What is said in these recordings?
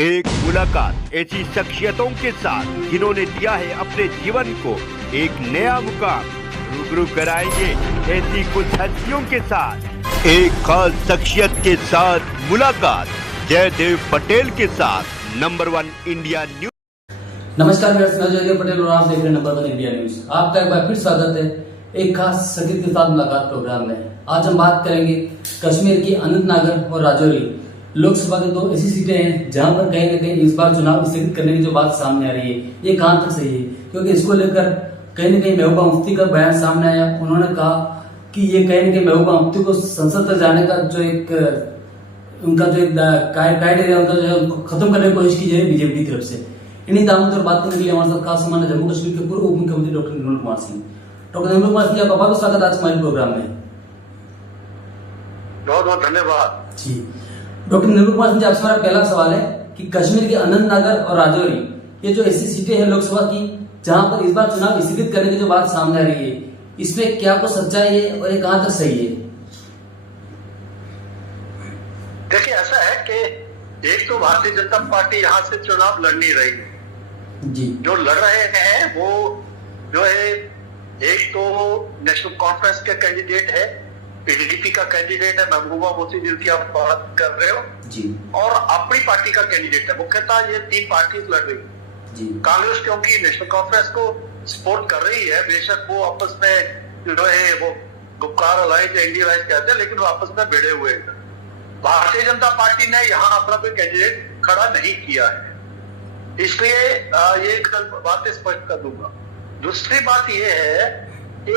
एक मुलाकात ऐसी शख्सियतों के साथ जिन्होंने दिया है अपने जीवन को एक नया मुकाम। रूबरू कराएंगे ऐसी कुछ हस्तियों के साथ एक खास शख्सियत के साथ मुलाकात। जयदेव पटेल के साथ नंबर 1 इंडिया न्यूज। नमस्कार, मैं जयदेव पटेल और आप देख रहे हैं नंबर 1 इंडिया न्यूज। आपका एक बार फिर स्वागत है एक खास शख्सियत के साथ मुलाकात प्रोग्राम में। आज हम बात करेंगे कश्मीर की अनंतनागर और राजौरी लोकसभा की दो ऐसी सीटें हैं जहां पर कहीं न कहीं इस बार चुनाव स्थगित करने की जो बात सामने आ रही है, ये कहां तक सही है? क्योंकि इसको लेकर कहीं न कहीं महबूबा मुफ्ती का बयान सामने आया। उन्होंने कहा कि ये कहीं न कहीं महबूबा मुफ्ती को संसद तक जाने का जो एक उनका जो एक क्राइटेरिया उनका जो है उनको खत्म करने की कोशिश की जाए बीजेपी की तरफ से। इन्हीं दामों पर बात करने के लिए हमारे साथ खास मेहमान जम्मू कश्मीर के पूर्व उप मुख्यमंत्री डॉक्टर निर्मल कुमार सिंह। डॉक्टर निर्मल कुमार सिंह, आपका बहुत स्वागत आज हमारे प्रोग्राम में। बहुत बहुत धन्यवाद जी। डॉक्टर निर्मल कुमार सिंह, आपसे हमारा पहला सवाल है कि कश्मीर के अनंतनागर और राजौरी ये जो ऐसी सीटें हैं लोकसभा की जहां पर इस बार चुनाव स्थगित करने की जो बात सामने आ रही है, इसमें क्या कुछ सच्चाई है और ये कहां तक सही है? देखिए, ऐसा है कि एक तो भारतीय जनता पार्टी यहाँ से चुनाव लड़ नहीं रही है जी। जो लड़ रहे हैं वो जो है एक तो नेशनल कॉन्फ्रेंस के कैंडिडेट है, पीडीपी का कैंडिडेट है महबूबा मुफ्ती जिनकी आप बात कर रहे हो जी, और अपनी पार्टी का कैंडिडेट है। मुख्यतः ये तीन पार्टी लड़ रही जी। कांग्रेस क्योंकि नेशनल कॉन्फ्रेंस को सपोर्ट कर रही है, बेशक वो आपस में जो है वो गुपकार अलायंस या इंडिया अलायंस कहते हैं, लेकिन वो आपस में भिड़े हुए हैं। भारतीय जनता पार्टी ने यहाँ अपना कोई कैंडिडेट खड़ा नहीं किया है, इसलिए ये बात स्पष्ट कर दूंगा। दूसरी बात ये है कि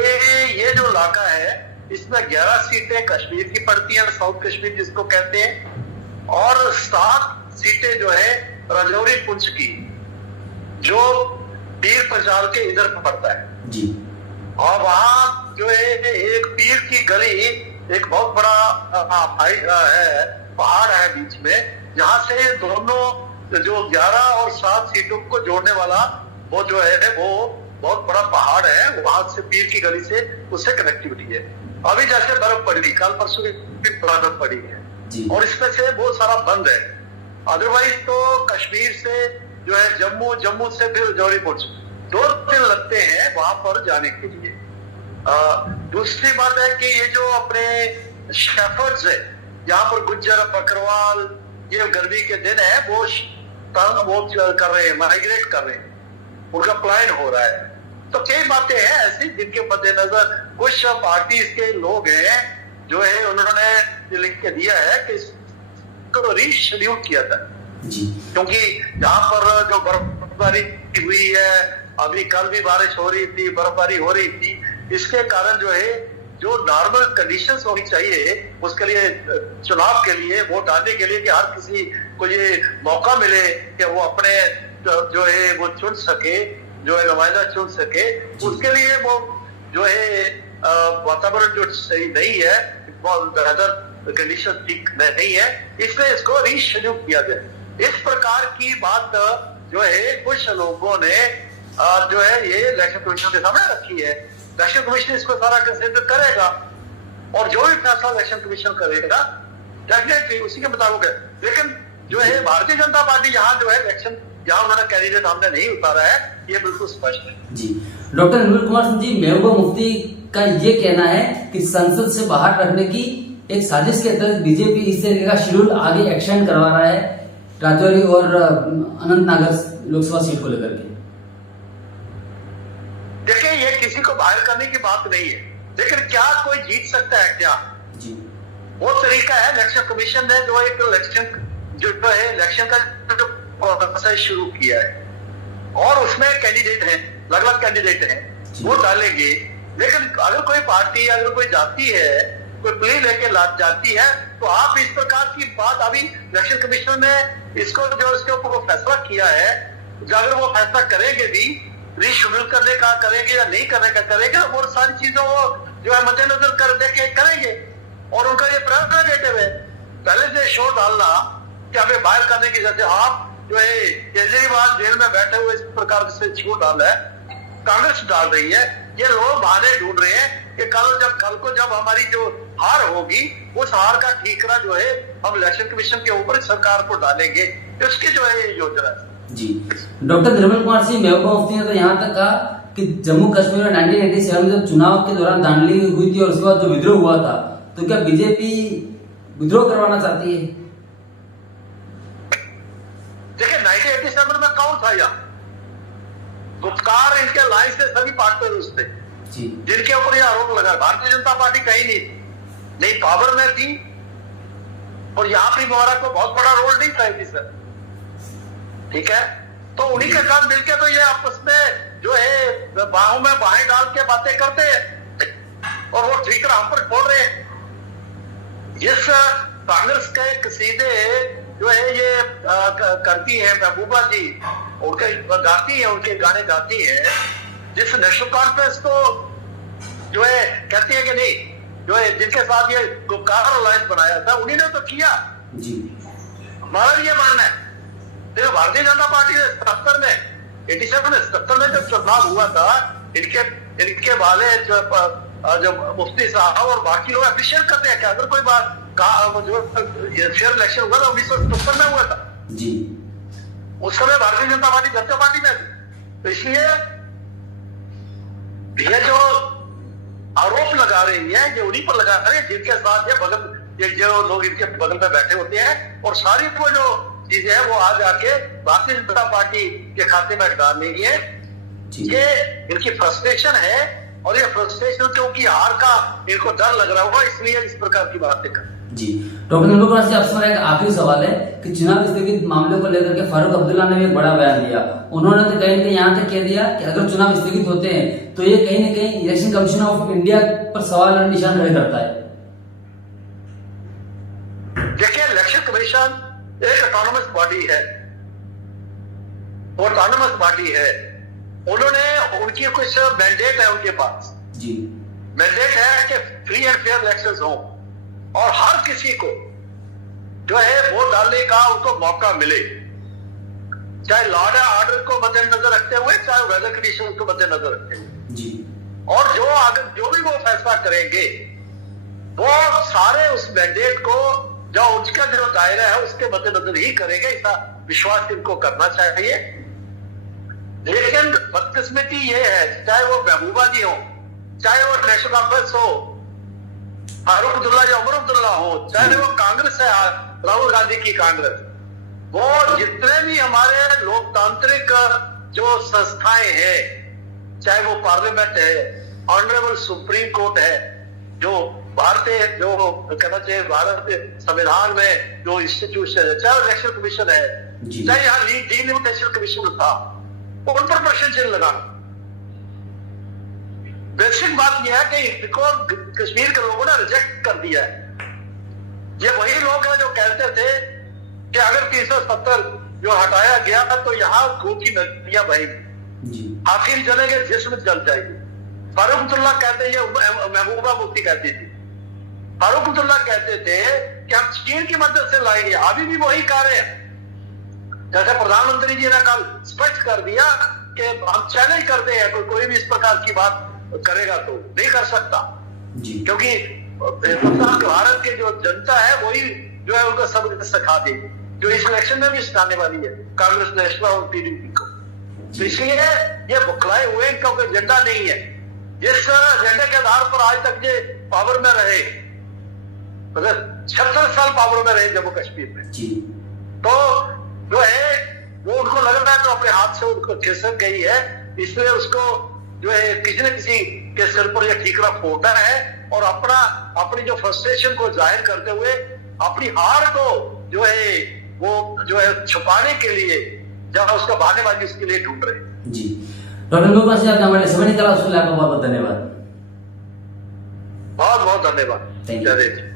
ये जो इलाका है इसमें 11 सीटें कश्मीर की पड़ती हैं, साउथ कश्मीर जिसको कहते हैं, और 7 सीटें जो है राजौरी पुंछ की जो पीर पंजाल के इधर पड़ता है जी। और वहां जो है एक पीर की गली, एक बहुत बड़ा है पहाड़ है बीच में, जहां से दोनों जो 11 और 7 सीटों को जोड़ने वाला वो जो है वो बहुत बड़ा पहाड़ है। वहां से पीर की गली से उससे कनेक्टिविटी है। अभी जैसे बर्फ पड़ी, कल परसों की बर्फ पड़ी है और इसमें से बहुत सारा बंद है। अदरवाइज तो कश्मीर से जो है जम्मू से फिर राजौरी पुंछ 2 दिन लगते हैं वहां पर जाने के लिए। दूसरी बात है कि ये जो अपने शेफर्ड्स है यहाँ पर गुज्जर बकरवाल, ये गर्मी के दिन है वो कर रहे हैं, माइग्रेट कर रहे हैं, उनका प्लान हो रहा है। तो कई बातें हैं ऐसी जिनके मद्देनजर कुछ पार्टी के लोग हैं जो है उन्होंने लिख के दिया है कि इसको रीशेड्यूल किया था जी। क्योंकि यहाँ पर जो बर्फबारी हुई है, अभी कल भी बारिश हो रही थी, बर्फबारी हो रही थी, इसके कारण जो है जो नॉर्मल कंडीशंस होनी चाहिए उसके लिए चुनाव के लिए वोट डालने के लिए कि हर किसी को ये मौका मिले कि वो अपने जो है वो चुन सके, जो है नुमाइंदा चुन सके, उसके लिए वो जो है वातावरण जो सही नहीं है, वेदर कंडीशन ठीक नहीं है, इसलिए इसको रीशेड्यूल किया जाए। इस प्रकार की बात जो है कुछ लोगों ने जो है ये इलेक्शन कमीशन के सामने रखी है। इलेक्शन कमीशन इसको सारा कंसिडर करेगा और जो भी फैसला इलेक्शन कमीशन करेगा डेफिनेटली उसी के मुताबिक है। लेकिन जो है भारतीय जनता पार्टी यहाँ जो है इलेक्शन जहाँ उन्होंने कैंडिडेट हमने नहीं उतारा है, ये बिल्कुल स्पष्ट है जी। डॉक्टर निर्मल कुमार सिंह जी, महबूबा मुफ्ती का ये कहना है कि संसद से बाहर रखने की एक साजिश के तहत बीजेपी इस तरीके का शेड्यूल आगे एक्सटेंड करवा रहा है राजौरी और अनंतनागर लोकसभा सीट को लेकर के। देखिए, ये किसी को बाहर करने की बात नहीं है, लेकिन क्या कोई जीत सकता है क्या जी? वो तरीका है इलेक्शन कमीशन ने जो एक इलेक्शन का जो प्रोसेस शुरू किया है और उसमें कैंडिडेट हैं, अलग अलग कैंडिडेट हैं, वो डालेंगे। लेकिन अगर कोई पार्टी अगर कोई जाती है, कोई प्ले लेके जाती है, तो आप इस प्रकार की बात अभी इलेक्शन कमीशन ने इसको जो इसके ऊपर फैसला किया है, अगर वो फैसला करेंगे भी रीशेड्यूल करने का करेंगे या नहीं करने का करेंगे, वो सारी चीजों को जो है मद्देनजर कर देके करेंगे और उनका ये प्रेरोगेटिव है पहले से शोर डालना कि हमें बाहर करने की। जैसे आप जो है केजरीवाल जेल में बैठे हुए इस प्रकार से छूट डाल है, कांग्रेस डाल रही है, ये लोग बहाने ढूंढ रहे हैं कि कल को जब हमारी जो हार होगी उस हार का ठीकरा जो है हम इलेक्शन कमीशन के ऊपर सरकार को डालेंगे। इसकी जो है ये योजना है। जी, डॉक्टर निर्मल कुमार सिंह महबूबा मुफ्ती ने तो यहाँ तक कहा कि जम्मू कश्मीर में 1987 में जब चुनाव के दौरान धांधली हुई थी और उसके बाद जो विद्रोह हुआ था, तो क्या बीजेपी विद्रोह करवाना चाहती है? देखिए 1987 में कौन था यहाँ? गुप्तकार इनके लाइन से सभी पार्टनर्स थे जिनके ऊपर यह आरोप लगा। भारतीय जनता पार्टी कहीं नहीं पावर में थी और यहाँ पर मुबारक को बहुत बड़ा रोल नहीं था इसी सर, ठीक है। तो उन्हीं के साथ मिलकर तो ये आपस में जो है बाहों में बाहें डाल के बातें करते हैं और वो ठीक हम पर छोड़ रहे हैं। इस कांग्रेस के एक सीधे जो है ये करती है महबूबा जी, उनके गाती है, उनके गाने गाती है, जिस नेशनल कॉन्फ्रेंस को जो है कहती है कि नहीं, जो है जिनके साथ ये गुप्तकार अलायंस बनाया था उन्हीं ने तो किया जी। हमारा भी ये मानना है। देखो भारतीय जनता पार्टी ने 77 में जब चुनाव हुआ था, इनके वाले जो मुफ्ती साहब और बाकी लोग अप्रिशिएट करते हैं कि अगर कोई बात जो फेयर इलेक्शन हुआ था 1977 में हुआ था जी, उस समय भारतीय जनता पार्टी जनता पार्टी में थी। तो इसलिए ये जो आरोप लगा रही है ये उन्हीं पर लगा रहे हैं जिनके साथ ये जो लोग इनके बगल में बैठे होते हैं, और सारी वो जो चीजें है वो आज आके भारतीय जनता पार्टी के खाते में डाल रही है। ये इनकी फ्रस्ट्रेशन है और ये फ्रस्ट्रेशन क्योंकि हार का इनको डर लग रहा होगा, इसलिए इस प्रकार की बातें कर जी। डॉक्टर निर्मल कुमार सिंह, आपसे मेरा एक आखिरी सवाल है कि चुनाव स्थगित मामले को लेकर के फारूक अब्दुल्ला ने भी एक बड़ा बयान दिया। उन्होंने तो कहीं ना कहीं यहाँ तक कह दिया कि अगर चुनाव स्थगित होते हैं तो ये कहीं ना कहीं इलेक्शन कमीशन ऑफ इंडिया पर सवाल और निशान खड़े करता है। देखिए इलेक्शन कमीशन एक ऑटोनमस बॉडी है, ऑटोनमस बॉडी है, उनकी कुछ मैंडेट है उनके पास जी। मैंडेट है कि फ्री एंड फेयर इलेक्शंस हो और हर किसी को जो है वोट डालने का उनको मौका मिले, चाहे लॉ एंड ऑर्डर को मद्देनजर रखते हुए, चाहे वेदर कंडीशन को मद्देनजर रखते हुए जी। और जो भी वो फैसला करेंगे वो सारे उस मैंडेट को जो उसका जो दायरा है उसके मद्देनजर ही करेंगे, ऐसा विश्वास इनको करना चाहिए। लेकिन बदकिस्मती ये है, चाहे वो महबूबा जी हो, चाहे वो नेशनल कॉन्फ्रेंस हो, फारूक अब्दुल्ला या उमर अब्दुल्ला हो, चाहे वो कांग्रेस है, राहुल गांधी की कांग्रेस, वो जितने भी हमारे लोकतांत्रिक जो संस्थाएं हैं, चाहे वो पार्लियामेंट है, ऑनरेबल सुप्रीम कोर्ट है, जो भारतीय जो कहना चाहिए भारत संविधान में जो इंस्टीट्यूशन है, चाहे इलेक्शन कमीशन है, चाहे यहाँ डिलिमिटेशन कमीशन था, उन पर प्रश्न चिन्ह लगाना। बेसिक बात यह है कि इसको कश्मीर के लोगों ने रिजेक्ट कर दिया है। ये वही लोग हैं जो कहते थे कि अगर 370 जो हटाया गया था तो यहाँ खून की नदियां बहेंगी, आखिर जलेंगे जिस्म जल जाएगी। फारूक अब्दुल्ला कहते हैं, महबूबा मुफ्ती कहती थी, फारूक अब्दुल्ला कहते थे कि हम चीन की मदद से लाएंगे, अभी भी वही कह रहे हैं। जैसे प्रधानमंत्री जी ने कल स्पष्ट कर दिया कि हम चैलेंज करते हैं, कोई भी इस प्रकार की बात करेगा तो नहीं कर सकता जी, क्योंकि भारत के जो जनता है वही जो है उनको सब सिखा देगी, जो इस इलेक्शन में भी सिखाने वाली है कांग्रेस, नेशनल और पीडीपी को। तो इसलिए ये बुखलाए हुए इनका कोई एजेंडा नहीं है। इस एजेंडे के आधार पर आज तक ये पावर में रहे, 76 साल पावर में रहे जम्मू कश्मीर में जी। तो जो है वो उनको लग रहा है तो अपने हाथ से उनको खिसक गई है, इसलिए उसको जो है किसी न किसी के सिर पर यह ठीकरा फोड़ना है और अपनी जो फ्रस्ट्रेशन को जाहिर करते हुए अपनी हार को जो है वो जो है छुपाने के लिए जहां उसका बहानेबाजी उसके लिए ढूंढ रहे जी। डॉक्टर निर्मल सिंह, आपने हमारे समय निकाला उसके लिए आपका बहुत बहुत धन्यवाद। बहुत बहुत धन्यवाद।